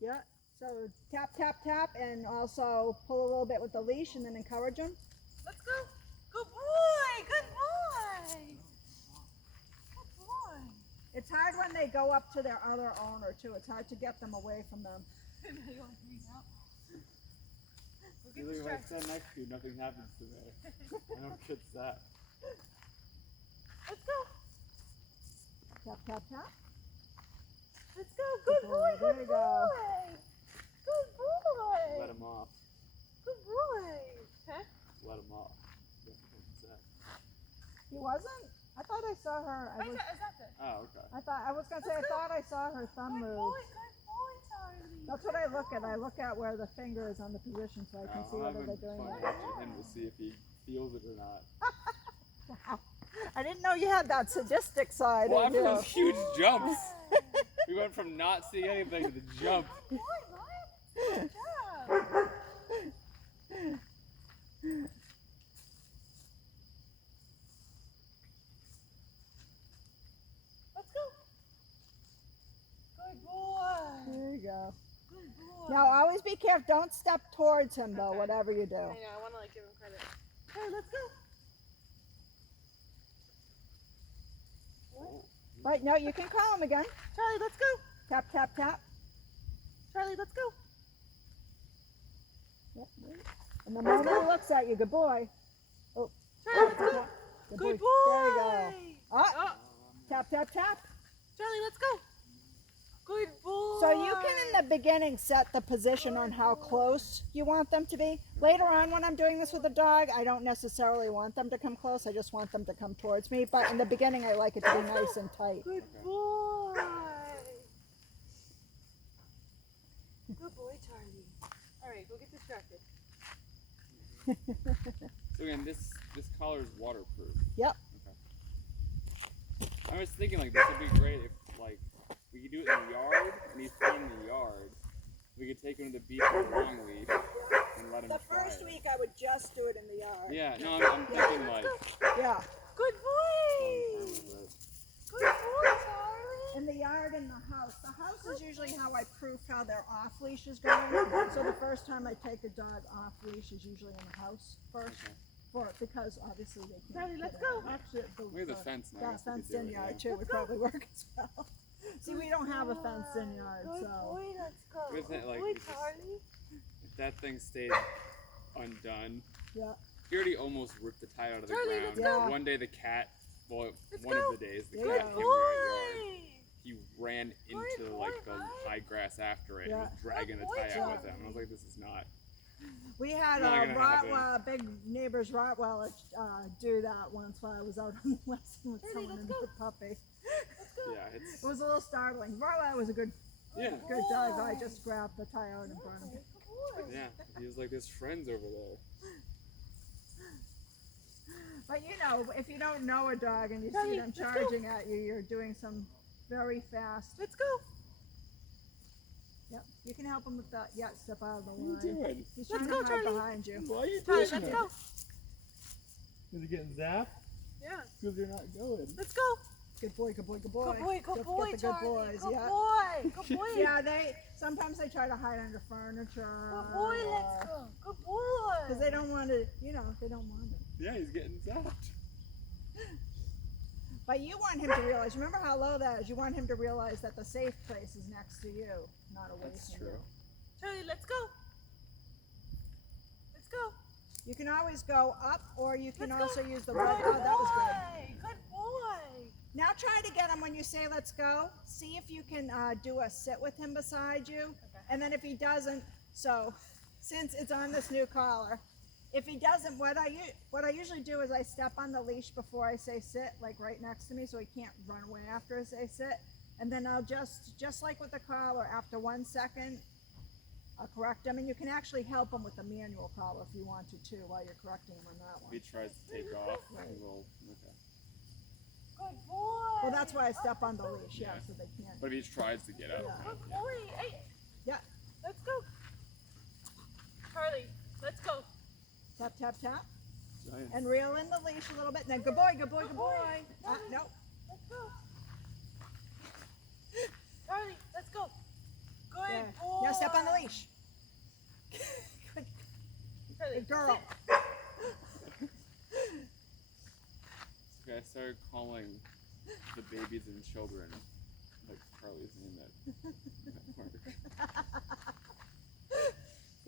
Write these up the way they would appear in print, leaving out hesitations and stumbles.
Yeah. So tap, tap, tap, and also pull a little bit with the leash and then encourage them. Let's go. Good boy. Good boy. Good boy. It's hard when they go up to their other owner too. It's hard to get them away from them. You want to freeze out? We'll You get look, if I distracted. stand next to you, nothing happens to me. I don't get that. Let's go. Tap, tap, tap. Let's go. Good boy. There Good you go. boy. Good boy. Let him off. Good boy. Huh? Let him off. That's what he said. He wasn't? I thought I saw her. Is that good? Oh, okay. I was gonna say I thought I saw her thumb Good move. boy. Good boy, Charlie. That's what I look at. I look at where the finger is on the position so I can see I'm whether having they're doing fun it. watching him to see if he feels it or not. Wow. I didn't know you had that sadistic side Well, of after you. those huge jumps, we went from not seeing anything to the jump. Good boy, Ryan. Good job. Let's go. Good boy. There you go. Good boy. Now always be careful. Don't step towards him though, Okay. whatever you do. I know. I want to give him credit. Okay, let's go. Right, no, you can call him again. Charlie, let's go. Tap, tap, tap. Charlie, let's go. Yep. And the moment he looks at you, good boy. Oh, Charlie, let's go. good Good boy. boy. There you go. Ah, Oh, tap, tap, tap. Charlie, let's go. Good boy. So you can in the beginning set the position on how close you want them to be. Later on when I'm doing this with a dog, I don't necessarily want them to come close. I just want them to come towards me. But in the beginning I like it to be nice and tight. Good boy. Good boy, Charlie. All right, go get distracted. So again, this collar is waterproof. Yep. Okay. I was thinking like this would be great if like we could do it in the yard and he's playing in the yard. We could take him to the beach with a long leash and let him The try first it. week I would just do it in the yard. Yeah, no, I'm thinking like Yeah. Good boy. Good boy, Charlie. In the yard and the house. The house is usually how I proof how their off leash is going. So the first time I take a dog off leash is usually in the house first. Because obviously they can't. Charlie, let's get out. go. Actually, we have the fence now. I yeah, guess we could fenced do in it, yard yeah. too would probably work as well. See, we don't have a fenced in yard, Good so. boy, let's go. With Good it, like, boy, it's just- Charlie. If that thing stayed undone, Yeah. he already almost ripped the tie out of the Charlie, ground. let's go. One day the cat, well, Let's one go. of the days the Good cat Good came to our yard. boy. He ran Good into boy, like the bud. high grass after it Yeah. and was dragging Good the boy, tie out with him. Charlie. And I was like, this is not. We had Not a gonna happen. Rottweiler, big neighbor's Rottweiler do that once while I was out on the lesson with Charlie, someone let's and go. the puppy. Let's go. Yeah, it's. It was a little startling. Rottweiler was a good Yeah, dog, but I just grabbed the tie out in front of him. Good boy. yeah. He was like, there's friends over there. But you know, if you don't know a dog and you see Charlie, them let's go. charging at you, you're doing some very fast. Let's go. Yep, you can help him with that. Yeah, step out of the What are you line. doing? He's Let's trying go, to hide Charlie. behind you. Why are you Charlie, doing let's that? go. Is he getting zapped? Yeah. Because you're not going. Let's go. Good boy, good boy, good boy. Good boy, good Don't boy, forget the good Charlie. boys. Good Yeah. boy. Good boy. Yeah, sometimes they try to hide under furniture. Good boy, let's go. Good boy. Because they don't want to, they don't want it. Yeah, he's getting zapped. But you want him to realize, remember how low that is, you want him to realize that the safe place is next to you, not away That's from true. you. Charlie, let's go. Let's go. You can always go up, or you can Let's also go. use the Good rope. Oh, that was good. boy. Good boy. Now try to get him when you say let's go. See if you can do a sit with him beside you. Okay. And then if he doesn't, so since it's on this new collar, if he doesn't, what I usually do is I step on the leash before I say sit, like right next to me, so he can't run away after I say sit. And then I'll just like with the collar, after 1 second, I'll correct him. And you can actually help him with the manual collar if you want to too, while you're correcting him on that If he one. tries to take off, Right. he will. Okay. Good boy. Well, that's why I step on the leash, yeah, Yeah. so they can't. But if he tries to get out, Yeah. Good boy. Hey, Yeah, let's go. Charlie, let's go. tap, tap, tap. Giants. And reel in the leash a little bit. And then good boy, good boy, good boy. No. Let's go. Charlie, let's go. Good Yeah. boy. Now step on the leash. Good, Charlie, good girl. Okay, I started calling the babies and children like Charlie's name at work.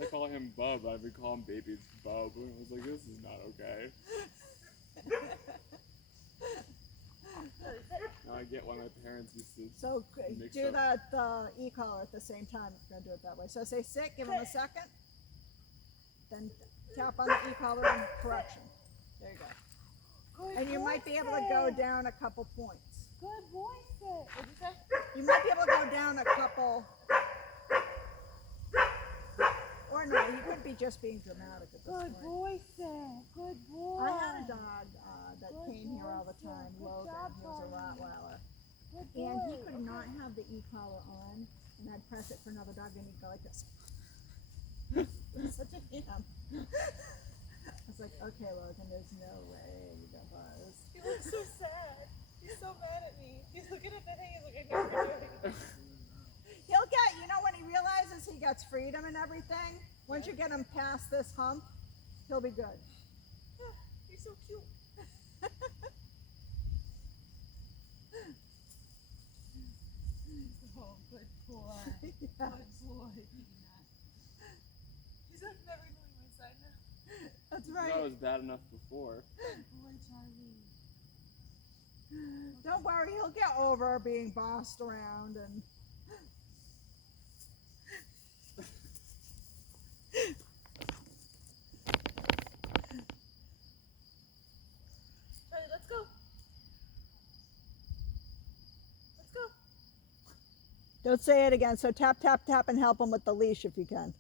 I call him Bub. I've been calling babies Bub. And I was like, this is not okay. Now I get why my parents used to. So Mix do up. the e-collar at the same time if you're gonna do it that way. So say sit, give him a second, then tap on the e-collar and correction. There you go. Good And you boy, might be able to go Sid. down a couple points. Good boy, Sid. What'd you say? You might be able to go down a couple. Or no, you could be just being dramatic at this Good point. boy, Sid. Good boy. I had a dog that Good came here all the boy, time, Sid. Good Logan. job, He was a Charlie. Rottweiler. Good And he boy. could not have the e-collar on, and I'd press it for another dog, and he'd go like this. Such a ham. I was like, okay, Logan, there's no way you're gonna buzz. He looks so sad. He's so mad at me. He's looking at the thing. He's like, I know what you're doing. He'll get, you know, when he realizes he gets freedom and everything, once you get him past this hump, he'll be good. He's so cute. Oh, good boy. Yeah. Good boy. He's like never leaving my side now. That's That right. was bad enough before. Good boy, Charlie. Don't worry, he'll get over being bossed around and Charlie, let's go. Let's go. don't say it again. So tap, tap, tap and help him with the leash if you can.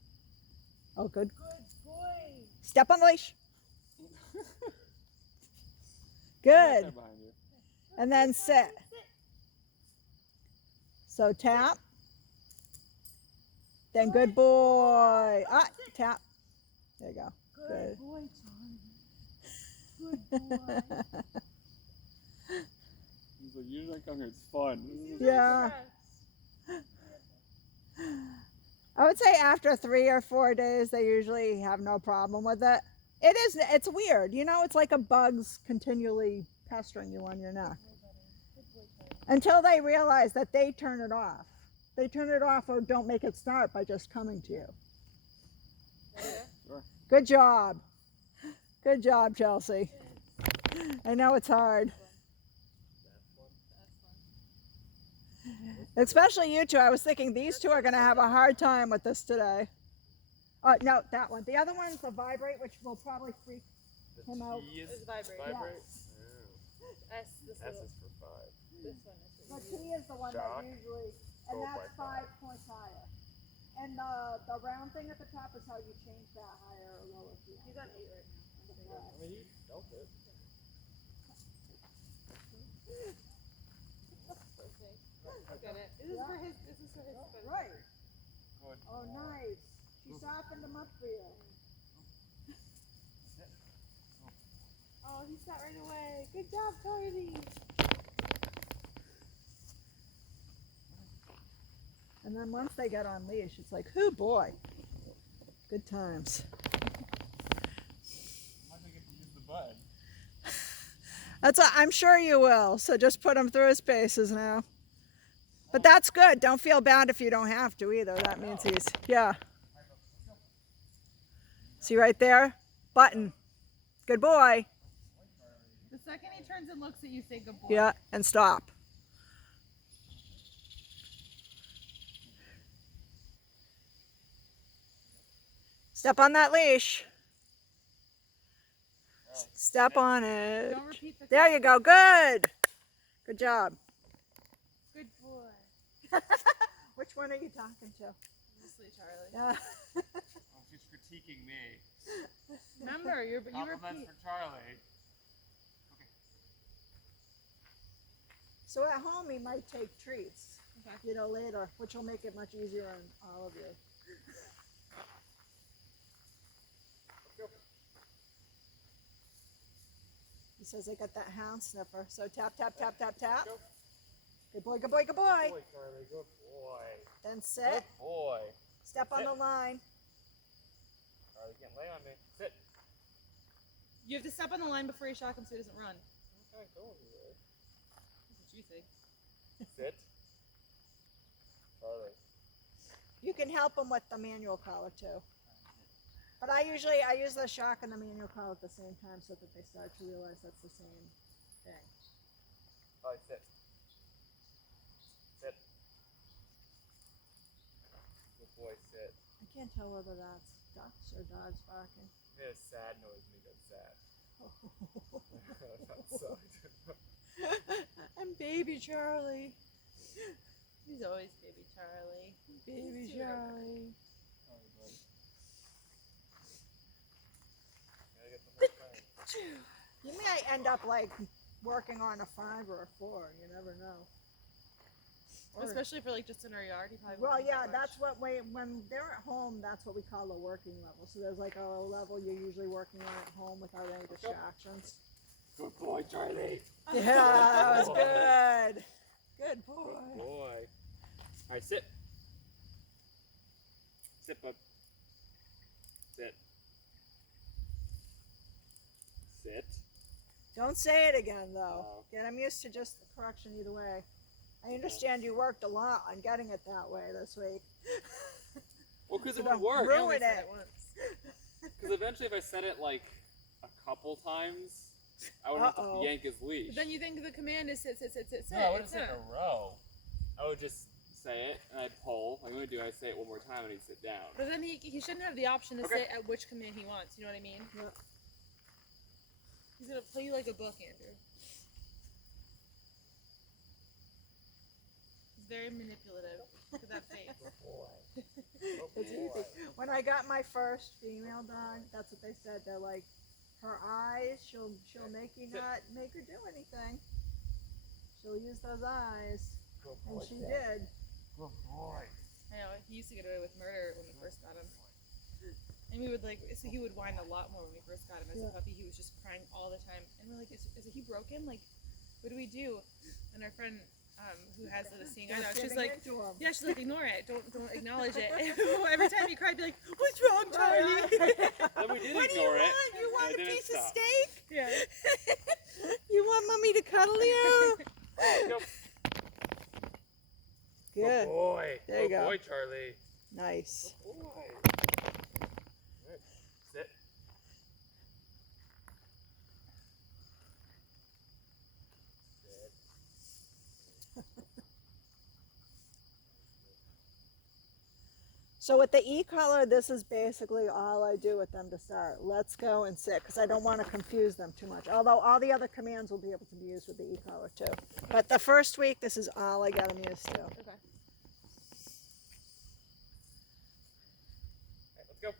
Oh, good. Good boy. Step on the leash. Right there Good. behind you. And then sit. So tap. Then good boy. Ah, tap. There you go. Good Good. boy, Charlie. Good boy. He's like, usually I come here, it's fun. This is Yeah. I would say after 3 or 4 days, they usually have no problem with it. It's weird. You know, it's like a bug's continually pestering you on your neck. Good boy, Charlie. Until they realize that they turn it off. They turn it off or don't make it start by just coming to you. Ready there? Sure. Good job. Good job, Chelsea. I know it's hard. Especially you two. I was thinking these two are going to have a hard time with this today. No, that one. The other one's the vibrate, which will probably freak him out. T is It's vibrate. vibrate? S, this S little, is for 5. this one is The for T is the one Shock. that usually, and Go that's by 5 points higher. And the round thing at the top is how you change that higher or lower. If you He's want. on 8 right now. I mean, you felt it. Okay. Look at it. This is for his. This is for his. Oh, right. Good. Oh, nice. She softened them up for you. Oh, he sat right away. Good job, Charlie. And then once they get on leash, it's like, whoo boy. Good times. How do I get to use the bud? I'm sure you will. So just put him through his paces now. But that's good. Don't feel bad if you don't have to either. That means he's, yeah. See right there? Button. Good boy. The second he turns and looks at you, say good boy. Yeah, and stop. Step on that leash. Step on it. Don't repeat the. There you go. Good. Good job. Good boy. Which one are you talking to? Honestly, Charlie. Yeah. Oh, she's critiquing me. Remember, you Compliments repeat. for Charlie. So at home he might take treats, Okay. you know, later, which will make it much easier on all of you. He says I got that hound sniffer. So tap, tap, tap, tap, tap. Good boy, good boy, good boy. Boy, Charlie, good boy. Then Good sit. boy. Step on the line. Charlie can't lay on me. Sit. You have to step on the line before you shock him so he doesn't run. I can't go anywhere. That's what you think. Sit. Charlie. You can help them with the manual collar too. But I use the shock and the manual collar at the same time so that they start to realize that's the same thing. Charlie, sit. Sit. Good boy, sit. I can't tell whether that's ducks or dogs barking. You made a sad noise when you got sad. That sucked. I'm baby Charlie. He's always baby Charlie. Baby He's cute. Charlie. Sorry, buddy. Gotta get the whole thing. You may end up like working on a 5 or a 4. You never know. Or- Especially for like just in our yard. He probably Well, wouldn't do yeah, that that's what when they're at home, that's what we call the working level. So there's like a level you're usually working on at home without any distractions. Good boy, Charlie. Yeah, that was good. Good boy. Good boy. Alright, sit. Sit, bud. Sit. Sit. Don't say it again though. Oh. Get him used to just the correction either way. I understand you worked a lot on getting it that way this week. Well, because it Don't would work. I only ruin said it. once. Because eventually, if I said it like a couple times, I would have to Uh-oh. yank his leash. But then you think the command is sit, sit, sit, sit, sit. No, I wouldn't It's say it in not. a row. I would just say it, and I'd pull. Like, what I do, I'd say it one more time, and he'd sit down. But then he shouldn't have the option to Okay. sit at which command he wants. You know what I mean? Yeah. He's gonna play you like a book, Andrew. He's very manipulative. Look at that face. It's easy. When I got my first female dog, that's what they said. They're like, her eyes, she'll make you not make her do anything. She'll use those eyes, and she did. Good boy. I know, he used to get away with murder when we first got him. And we would so he would whine a lot more when we first got him as Yeah. a puppy. He was just crying all the time. And we're like, is he broken? Like, what do we do? And our friend who has the seeing eye dog, she's Giving like, into 'em. yeah, she's like, ignore it. Don't acknowledge it. Every time he cried, be like, what's wrong, Charlie? Then we did What do you ignore it. want? You want and a it didn't piece of stop. steak? Yeah. You want mommy to cuddle you? Go. Good. boy. There you Good go. boy, Charlie. Nice. Good boy. Good. Sit. So with the e-collar, this is basically all I do with them to start. Let's go and sit, because I don't want to confuse them too much. Although all the other commands will be able to be used with the e-collar too. But the first week, this is all I got them used to. Okay. Alright, let's go.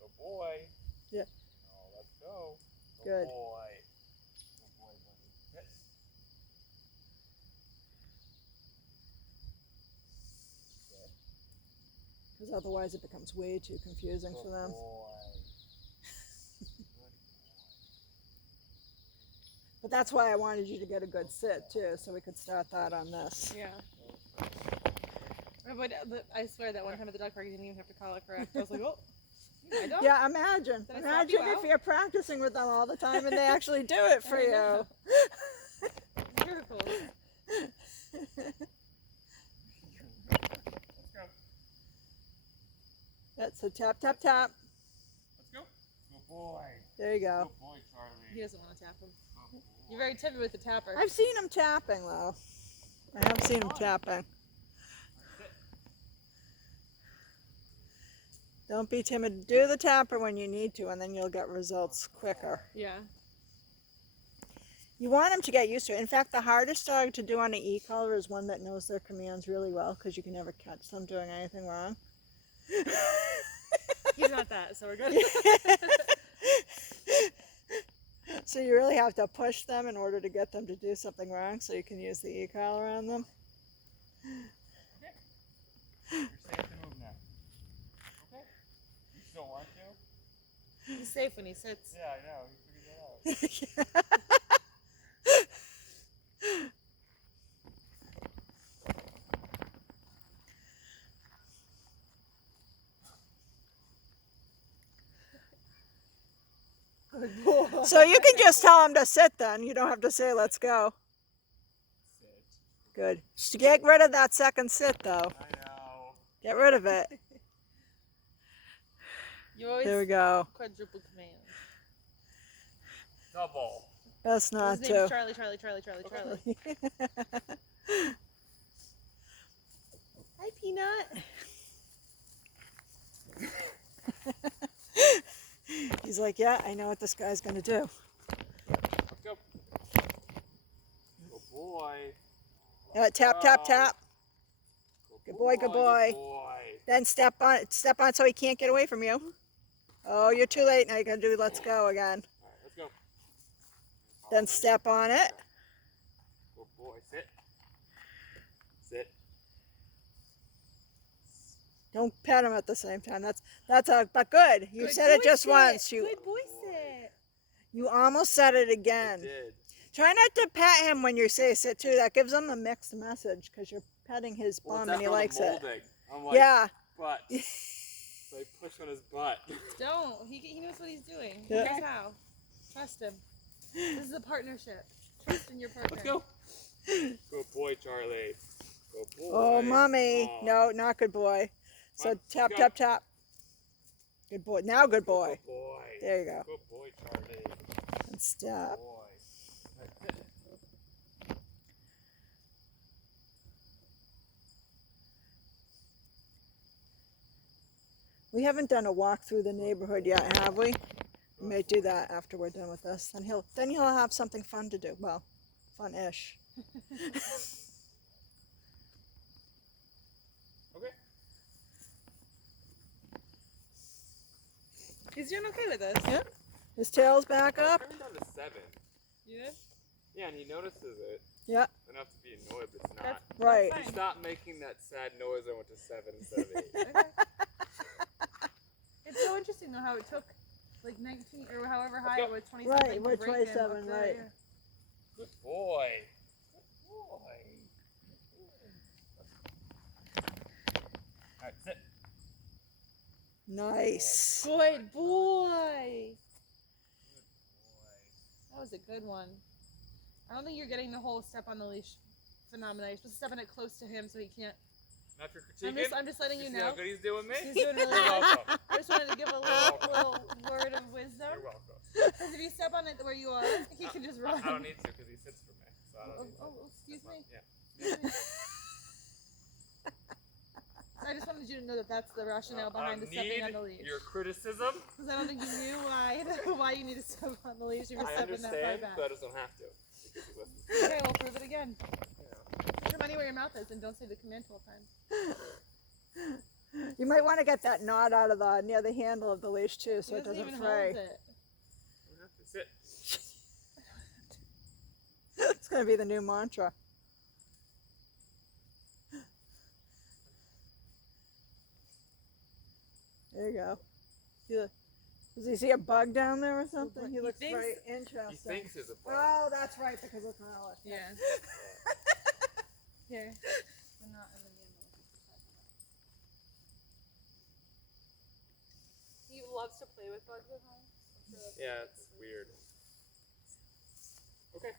Good boy. Yeah. Oh, let's go. Good. Boy. Good boy, buddy. Sit. Because otherwise it becomes way too confusing for them. But that's why I wanted you to get a good sit too, so we could start that on this. Yeah. But I swear that one time at the dog park, you didn't even have to call it correct. I was like, oh, I don't. Yeah, imagine. Did I stop you Imagine if out? you're practicing with them all the time and they actually do it for I you. know. Miracle. Let's go. That's a tap, tap, tap. Let's go. Good boy. There you go. Good boy, Charlie. He doesn't want to tap him. Good boy. You're very timid with the tapper. I've seen him tapping though. I have seen him tapping. Sit. Don't be timid. Do the tapper when you need to, and then you'll get results quicker. Yeah. You want them to get used to it. In fact, the hardest dog to do on an e-collar is one that knows their commands really well, because you can never catch them doing anything wrong. He's not that, so we're good. So you really have to push them in order to get them to do something wrong, so you can use the e-collar on them. You're safe to move now. Okay. You still want to? He's safe when he sits. Yeah, I know. You figured that out. So you can just tell him to sit then. You don't have to say, let's go. Sit. Good. Get rid of that second sit, though. I know. Get rid of it. You always There we go. quadruple command. Double. Best not His name's to. Charlie, Charlie, Charlie, Charlie, Charlie. Hi, Peanut. He's like, yeah, I know what this guy's gonna do. Let's go. Good boy. Tap, tap, tap. Good boy, good boy. Good boy. Then step on so he can't get away from you. Oh, you're too late. Now you gotta do let's go again. All right, let's go. Then step on it. Good boy. Sit. Sit. Don't pet him at the same time. But good. You Good said it boy just sit. once. Good boy sit. You almost said it I again. did. Try not to pet him when you say sit too. That gives him a mixed message because you're petting his Well, bum it's and he after the likes it. molding. I'm like, Yeah. butt. So I push on his butt. Don't. He knows what he's doing. Yeah. He knows how. Trust him. This is a partnership. Trust in your partner. Let's go. Good boy, Charlie. Good boy. Oh, mommy. Aw. No, not good boy. So Come on, tap, go. tap, tap. Good boy. Now good boy. Good boy. There you go. Good boy, Charlie. And step. Good boy. We haven't done a walk through the neighborhood yet, have we? We may do that after we're done with this. Then he'll have something fun to do. Well, fun-ish. Okay. He's doing okay with this. Yeah. His tail's back up. I turned down to 7. You did? Yeah, and he notices it Yeah. enough to be annoyed, but it's not. That's Right. fine. He stopped making that sad noise. I went to 7 instead of 8. Okay. It's so interesting though how it took like 19 or however high go. it was 20 Right, something. we're to break him 27, up there, right. yeah. Good boy. Good boy. Alright, sit. Nice. Good boy. Good boy. That was a good one. I don't think you're getting the whole step on the leash phenomenon. You're supposed to step on it close to him so he can't. Now if you're critiquing, I'm just letting you see know. how good he's doing me? He's doing really You're good. welcome. I just wanted to give a little word of wisdom. You're welcome. Because if you step on it where you are, he can just run. I don't need to because he sits for me. So I don't need to. Excuse me. Yeah. I just wanted you to know that that's the rationale behind the I stepping on need the leash. your criticism. Because I don't think you knew why you need to step on the leash if you're I stepping that far understand, back. but I just don't have to. Because he listens. Okay, well prove it again. Yeah. Put your money where your mouth is and don't say the command 12 times. You might want to get that knot out of near the handle of the leash too, so He it doesn't doesn't even fray. hold it. You don't have to sit. It's gonna be the new mantra. There you go. Does he see a bug down there or something? He He looks thinks- very He interesting. thinks it's a bug. Oh, that's right, because it's not like Yeah. Here. We're not in the handle. He loves to play with bugs at home. I'm sure that's Yeah, it's weird. Okay.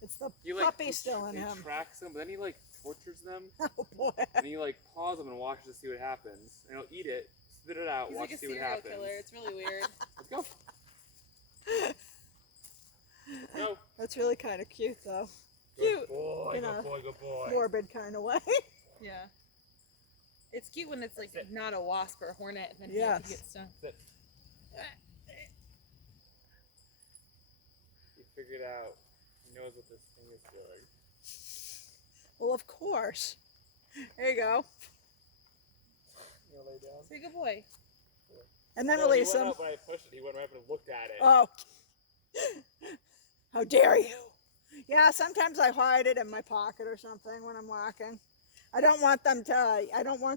It's the He like puppy still in he him. tracks them, but then he like tortures them, Oh boy. and he like paws them and watches to see what happens. And he'll eat it, spit it out, He's watch like a to see what serial happens. killer. It's really weird. Let's go. Go. That's really kind of cute though. Good Cute. boy, In good a boy, good boy. Morbid kind of way. Yeah. It's cute when it's like not a wasp or a hornet and then Yes. he gets stung. Sit. He figured out. He knows what this thing is doing. Well, of course. There you go. You gonna lay down? Say good boy. And then Well, release he went him. up when I pushed it. He went right up and looked at it. Oh. How dare you? Yeah, sometimes I hide it in my pocket or something when I'm walking. I don't want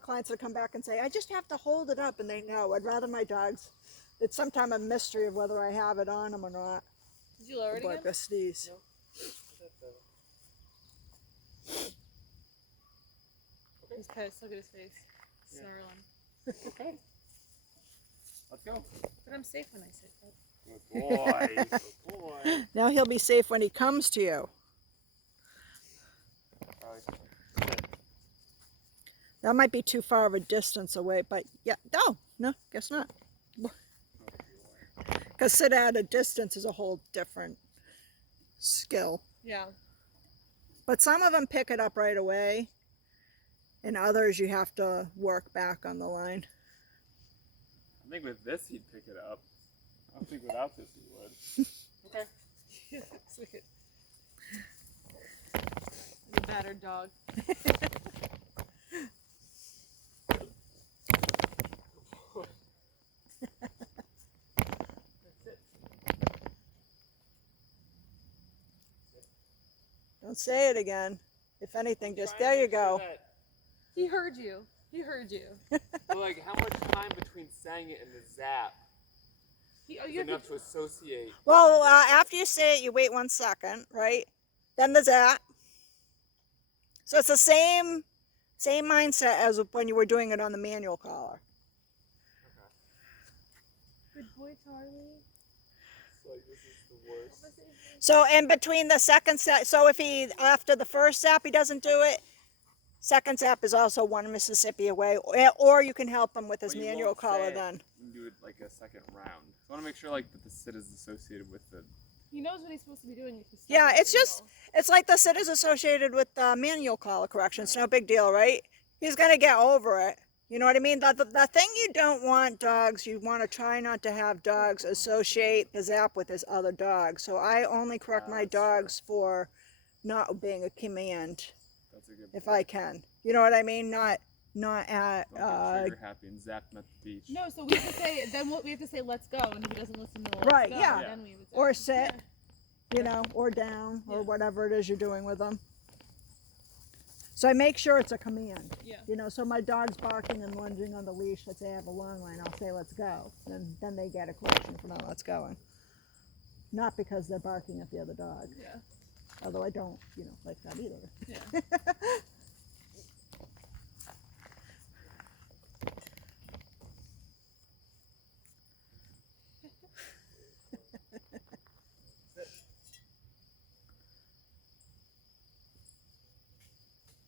clients to come back and say, I just have to hold it up, and they know. I'd rather my dogs, it's sometimes a mystery of whether I have it on them or not. Did you lower it Like again? a sneeze. No. He's pissed. Look at his face. Yeah. Snarling. Okay. Let's go. But I'm safe when I say that. Good boy. Good boy. Now he'll be safe when he comes to you. Sit. That might be too far of a distance away, but yeah, no, guess not. Because sit at a distance is a whole different skill. Yeah. But some of them pick it up right away, and others you have to work back on the line. I think with this he'd pick it up. I don't think without this he would. Okay. Look at the battered dog. Don't say it again. If anything, just there you go. He heard you. He heard you. But like, how much time between saying it and the zap He, is you have enough to, to associate? Well, after you say it, you wait 1 second, right? Then the zap. So it's the same mindset as when you were doing it on the manual collar. good boy, Charlie. Like, this is the worst. So in between the second zap, so if he, after the first zap, he doesn't do it, second zap is also 1 Mississippi away, or you can help him with his But you manual won't say collar it. then. You can do it like a second round. So I want to make sure like that the sit is associated with the. He knows what he's supposed to be doing. If he's Yeah, stopping it's the just, it's like the sit is associated with manual collar correction. It's no big deal, right? He's going to get over it. You know what I mean? The thing you don't want dogs, you want to try not to have dogs associate the zap with his other dog. So I only correct my That's true. dogs for not obeying a command That's a good. if point. I can. You know what I mean? Not at Don't get trigger happy and zap him at the beach. No, so we have to say then what we have to say. Let's go, and if he doesn't listen to the let's Right, go, yeah. then we would say, or sit, Yeah. you know, or down, or Yeah. whatever it is you're doing with them. So I make sure it's a command. Yeah. You know, so my dog's barking and lunging on the leash. Let's say I have a long line. I'll say, let's go. Then they get a correction for not let's going. Not because they're barking at the other dog. Yeah. Although I don't, you know, like that either. Yeah.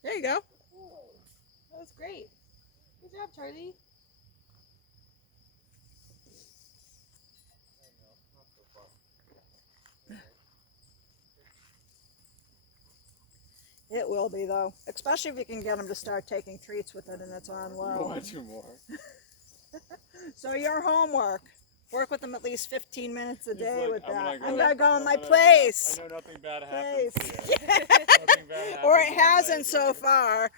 There you go. That was great. Good job, Charlie. It will be, though. Especially if you can get them to start taking treats with it and it's on low. One, two more. So your homework. Work with them at least 15 minutes a He's day like, with that. I'm I'm gonna go in my I'm gonna- place. I know nothing bad happens Place. here. Nothing bad Or happens it when I'm hasn't like so here. far.